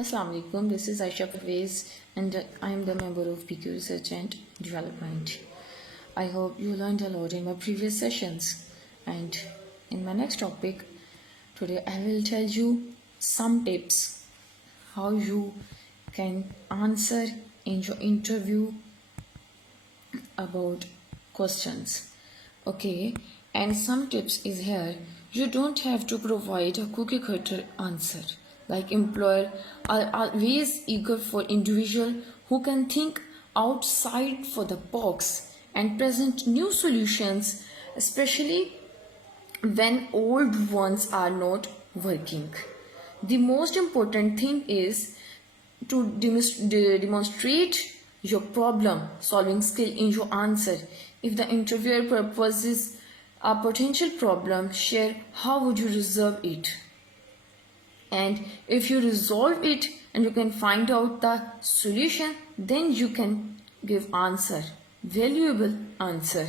Assalamu alaikum. This is Aisha Pervez and I am the member of PQ Research and Development. I hope you learned a lot in my previous sessions, and in my next topic today I will tell you some tips how you can answer in your interview about questions. Okay, and some tips is here. You don't have to provide a cookie cutter answer. Like employer are always eager for individual who can think outside for the box and present new solutions, especially when old ones are not working. The most important thing is to demonstrate your problem solving skill in your answer. If the interviewer proposes a potential problem, share how would you resolve it. And if you resolve it and you can find out the solution, then you can give answer, valuable answer.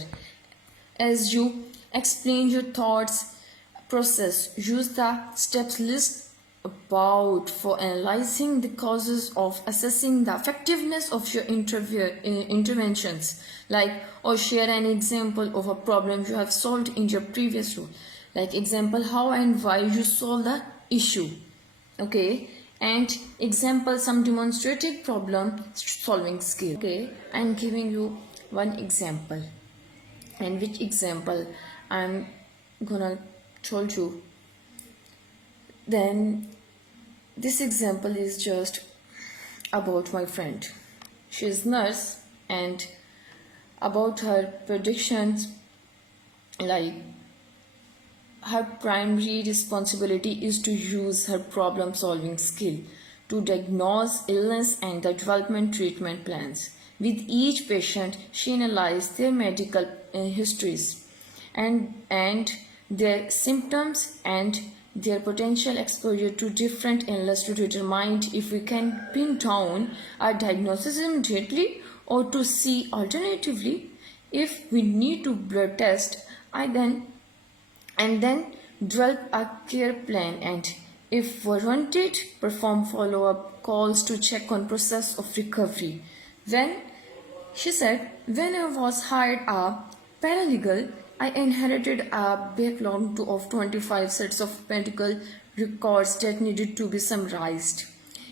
As you explain your thoughts process, use the steps list about for analyzing the causes of assessing the effectiveness of your interventions, like or share an example of a problem you have solved in your previous role, like example how and why you solve the issue. Okay, and example some demonstrative problem solving skill. Okay, I'm giving you one example, and which example I'm gonna told you. Then this example is just about my friend. She is nurse, and about her predictions, like her primary responsibility is to use her problem solving skill to diagnose illness and the development treatment plans. With each patient, she analyzed their medical histories and their symptoms and their potential exposure to different illness to determine if we can pin down our diagnosis immediately or to see alternatively if we need to blood test and then develop a care plan, and if warranted perform follow-up calls to check on process of recovery. She said, when I was hired a paralegal, I inherited a backlog of 25 sets of medical records that needed to be summarized,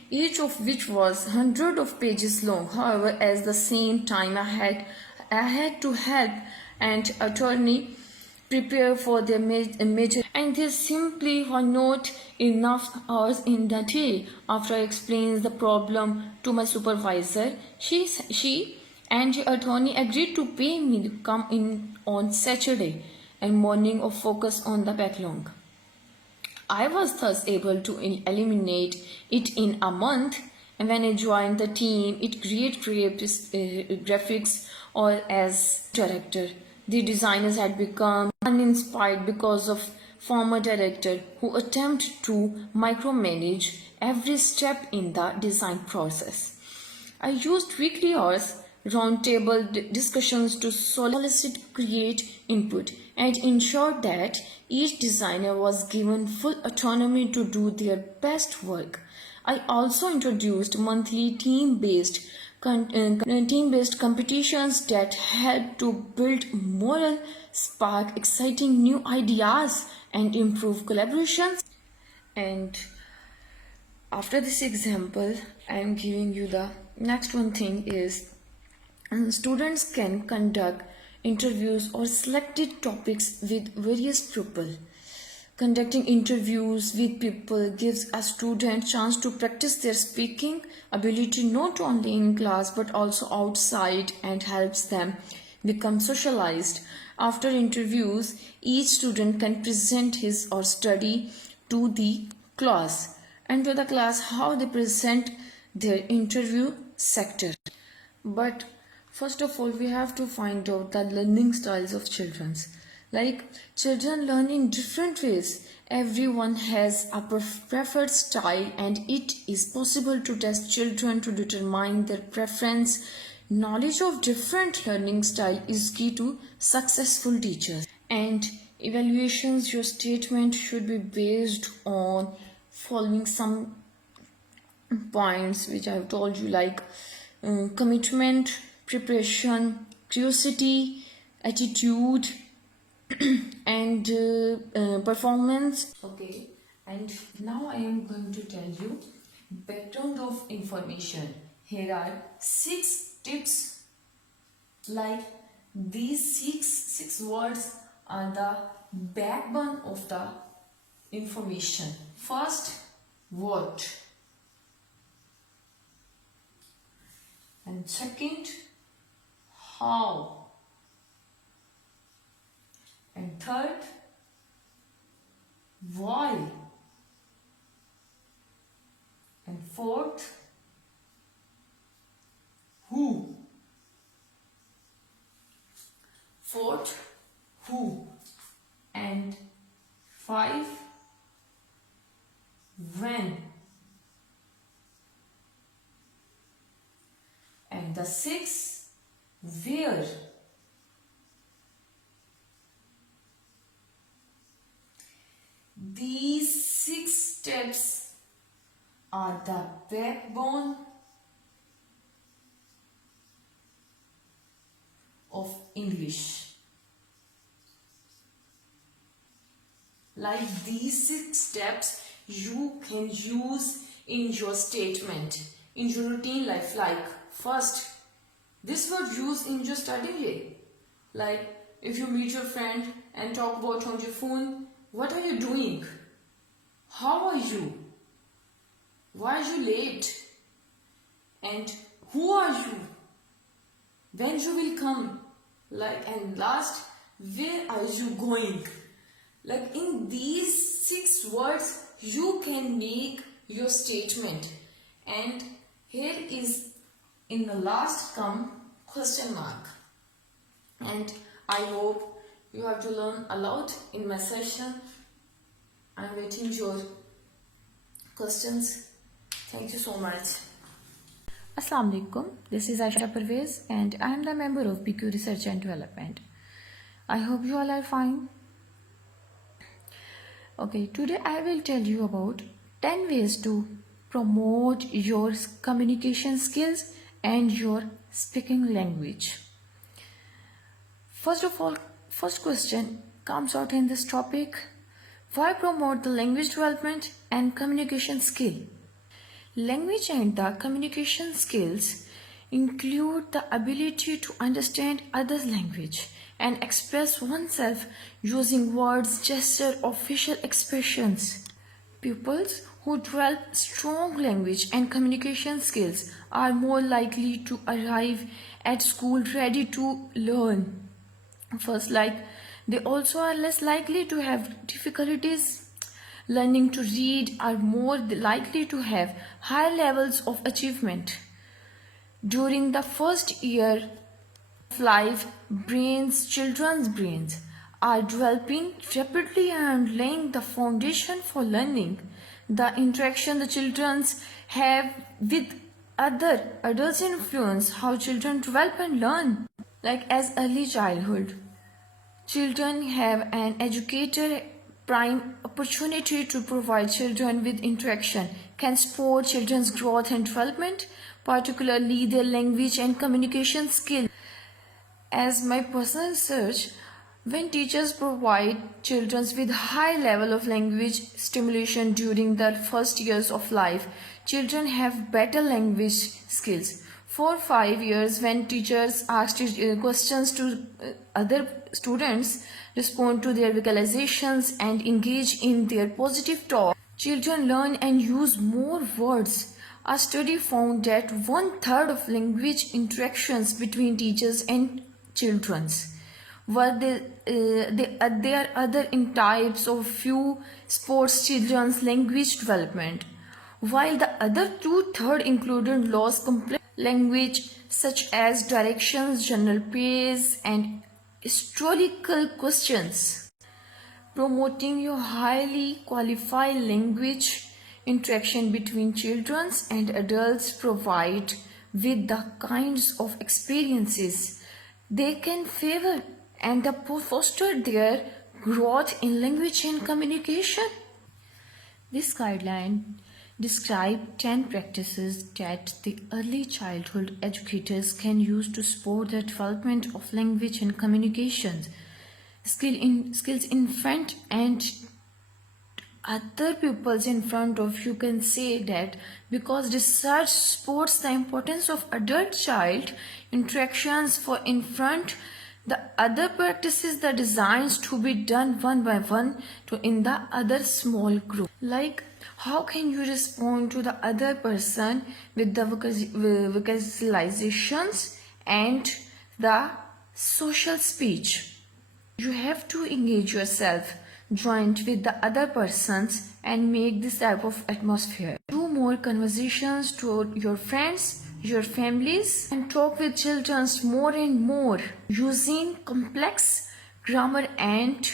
each of which was hundreds of pages long. However, at the same time, I had to help an attorney prepare for their major, and there simply were not enough hours in the day. After I explained the problem to my supervisor, she and the attorney agreed to pay me to come in on Saturday and morning of focus on the backlog. I was thus able to eliminate it in a month, and when I joined the team, it created graphics or as director. The designers had become uninspired because of former director who attempted to micromanage every step in the design process. I used weekly hours, roundtable discussions to solicit create input and ensure that each designer was given full autonomy to do their best work. I also introduced monthly team-based competitions that help to build morale, spark exciting new ideas, and improve collaborations. And after this example, I am giving you the next one thing is students can conduct interviews or selected topics with various people. Conducting interviews with people gives a student chance to practice their speaking ability not only in class but also outside, and helps them become socialized. After interviews, each student can present his or study to the class and to the class how they present their interview sector. But first of all, we have to find out the learning styles of children. Like children learn in different ways. Everyone has a preferred style, and it is possible to test children to determine their preference. Knowledge of different learning style is key to successful teachers. And evaluations, your statement should be based on following some points which I have told you, like commitment, preparation, curiosity, attitude, and performance. Okay, and now I am going to tell you background of information. Here are 6 tips. Like these six words are the backbone of the information. First, what, and second, how, and third, why, and fourth, who. And 5, when, and the 6, where. These 6 steps are the backbone of English. Like these 6 steps you can use in your statement, in your routine life. Like first, this word used in your study day. Like if you meet your friend and talk about on your phone, what are you doing? How are you? Why are you late? And who are you? When you will come? Like, and last, where are you going? Like in these 6 words you can make your statement. And here is in the last come question mark. And I hope you have to learn a lot in my session. I am waiting your questions. Thank you so much. Assalamu alaikum. This is Aisha Pervez and I am the member of PQ Research and Development. I hope you all are fine. Okay, today I will tell you about 10 ways to promote your communication skills and your speaking language. First of all, first question comes out in this topic: why promote the language development and communication skill? Language and the communication skills include the ability to understand others' language and express oneself using words, gestures, or facial expressions. Pupils who develop strong language and communication skills are more likely to arrive at school ready to learn. First, like they also are less likely to have difficulties learning to read, are more likely to have high levels of achievement. During the first year of life, children's brains are developing rapidly and laying the foundation for learning. The interaction the children have with other adults influence how children develop and learn. Like as early childhood, children have an educator prime opportunity to provide children with interaction can support children's growth and development, particularly their language and communication skills. As my personal research, when teachers provide children with high level of language stimulation during their first years of life, children have better language skills. For 5 years, when teachers ask questions to other students, respond to their vocalizations and engage in their positive talk, children learn and use more words. A study found that 1/3 of language interactions between teachers and children were they are other in types of few sports children's language development, while the other 2/3 included lost complex language such as directions, general praise, and historical questions. Promoting your highly qualified language interaction between children and adults provide with the kinds of experiences they can favor and foster their growth in language and communication. This guideline Describe 10 practices that the early childhood educators can use to support the development of language and communications skills in front and other pupils in front of you. Can say that because research supports the importance of adult child interactions for in front the other practices the designs to be done one by one to in the other small group, like how can you respond to the other person with the vocalizations and the social speech. You have to engage yourself, joint with the other persons and make this type of atmosphere. Do more conversations to your friends, your families, and talk with children more and more using complex grammar and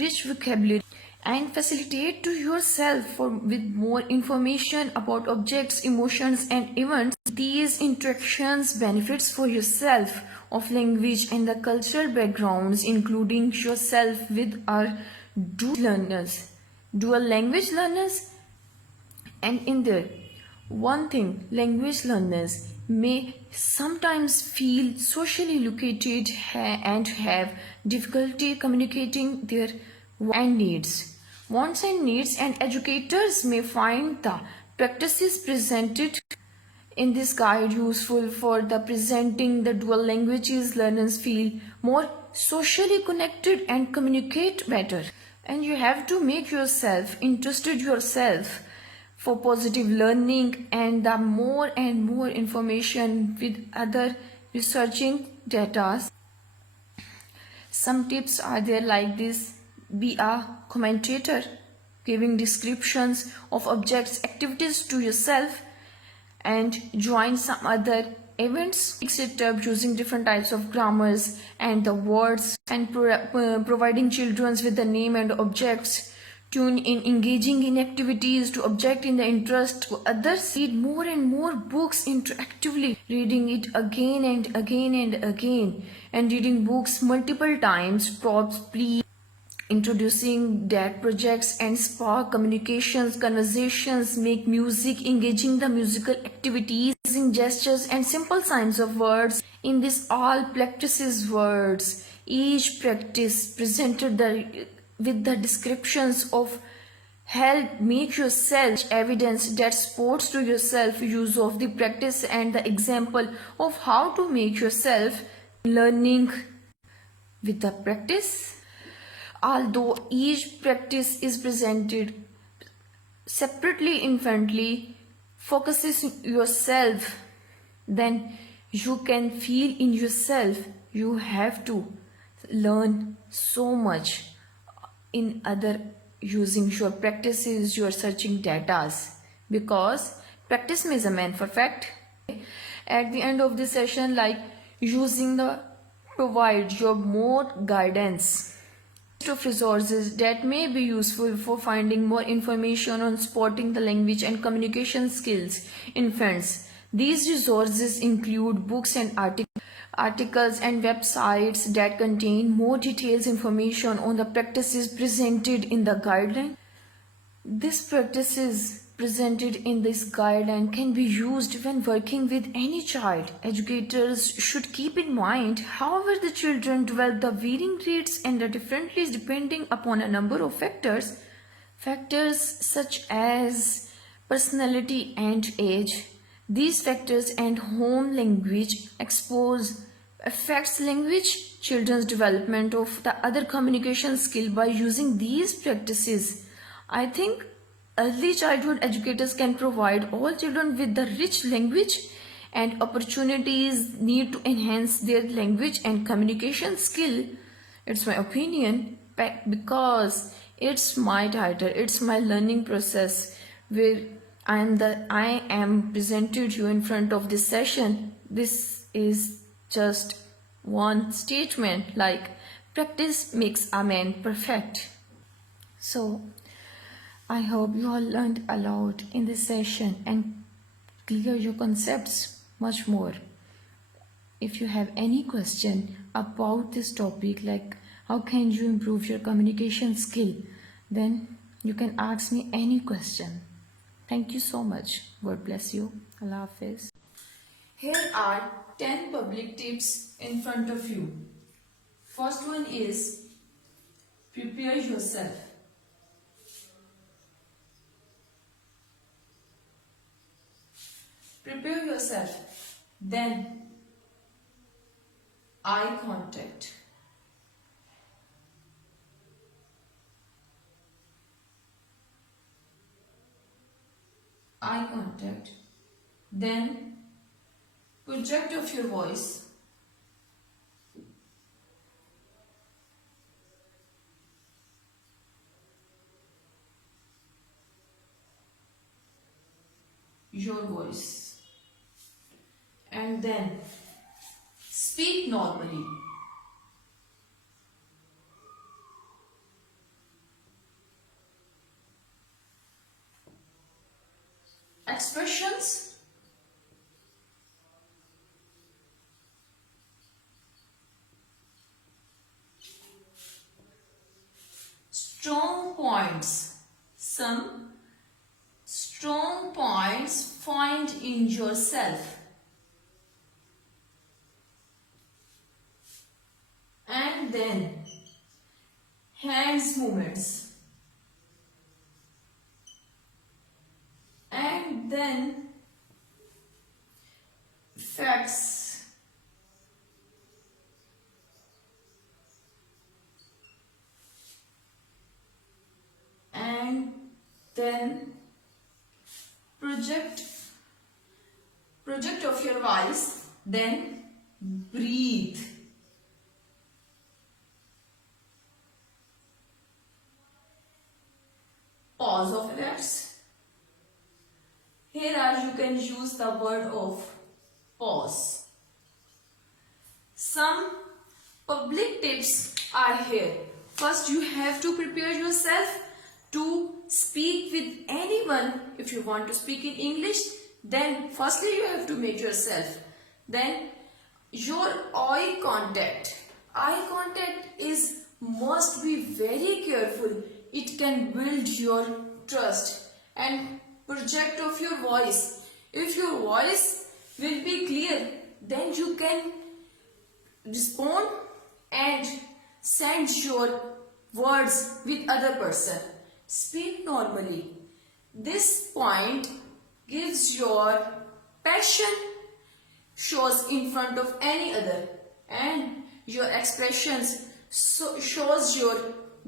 rich vocabulary, and facilitate to yourself with more information about objects, emotions and events. These interactions benefits for yourself of language and the cultural backgrounds, including yourself with our dual language learners. And in there, one thing, language learners may sometimes feel socially located and have difficulty communicating their wants and needs, and educators may find the practices presented in this guide useful for the presenting the dual languages. Learners feel more socially connected and communicate better. And you have to make yourself interested yourself for positive learning and the more and more information with other researching data. Some tips are there like this: be a commentator, giving descriptions of objects, activities to yourself, and join some other events. Mix it up using different types of grammars and the words, and providing children with the name and objects. Tune in, engaging in activities to object in the interest to others. Read more and more books interactively, reading it again and again and again, and reading books multiple times probably introducing that projects and spark communications, conversations. Make music, engaging the musical activities, using gestures and simple signs of words. In this all practices words, each practice presented with the descriptions of help make yourself evidence that supports to yourself use of the practice and the example of how to make yourself learning with the practice. Although each practice is presented separately infantly, focuses yourself, then you can feel in yourself. You have to learn so much in other using your practices, your searching datas, because practice makes a man perfect. At the end of the session, like using the provide your more guidance of resources that may be useful for finding more information on supporting the language and communication skills in infants. These resources include books and articles and websites that contain more detailed information on the practices presented in the guideline. These practices presented in this guideline can be used when working with any child. Educators should keep in mind, however, the children develop the varying rates and the differently depending upon a number of factors such as personality and age. These factors and home language expose affects language children's development of the other communication skill. By using these practices, I think early childhood educators can provide all children with the rich language and opportunities need to enhance their language and communication skill. It's my opinion, because it's my title, it's my learning process where I am presented you in front of this session. This is just one statement like practice makes a man perfect. So I hope you all learned a lot in this session and clear your concepts much more. If you have any question about this topic, like how can you improve your communication skill, then you can ask me any question. Thank you so much. God bless you. Allah Hafiz. Here are 10 public tips in front of you. First one is prepare yourself. Prepare yourself. Then eye contact. Eye contact. Then project of your voice. Your voice. And then speak normally. Expressions. Strong points. Some strong points find in yourself. And then hands movements. And then facts. And then project of your voice. Then breathe. Pause of words. Here you can use the word of pause. Some public tips are here. First, you have to prepare yourself to speak with anyone. If you want to speak in English, then firstly you have to make yourself. Then your eye contact. Eye contact is must be very careful. It can build your trust. And project of your voice. If your voice will be clear, then you can respond and send your words with other person. Speak normally. This point gives your passion, shows in front of any other, and your expressions shows your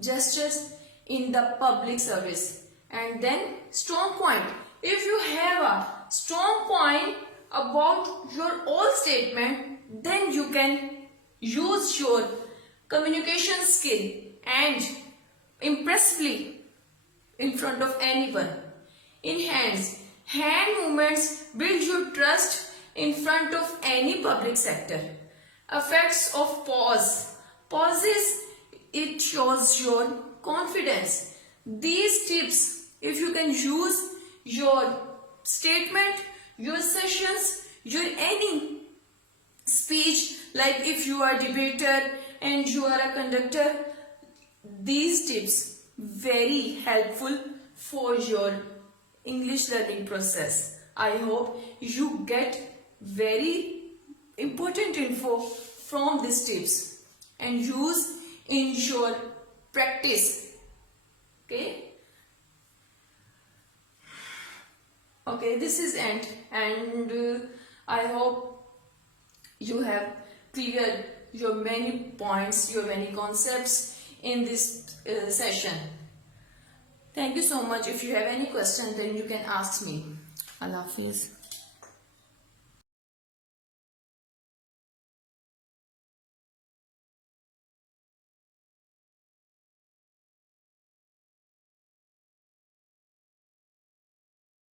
gestures in the public service. And then strong point. If you have a strong point about your all statement, then you can use your communication skill and impressively in front of anyone. In hands. Hand movements build your trust in front of any public sector. Effects of pause. Pauses, it shows your confidence. These tips, if you can use your statement, your sessions, your any speech, like if you are a debater and you are a conductor, these tips very helpful for your English learning process. I hope you get very important info from these tips and use in your practice. Okay, this is end, and I hope you have cleared your many points, your many concepts in this session. Thank you so much. If you have any question, then you can ask me. Allah Hafiz.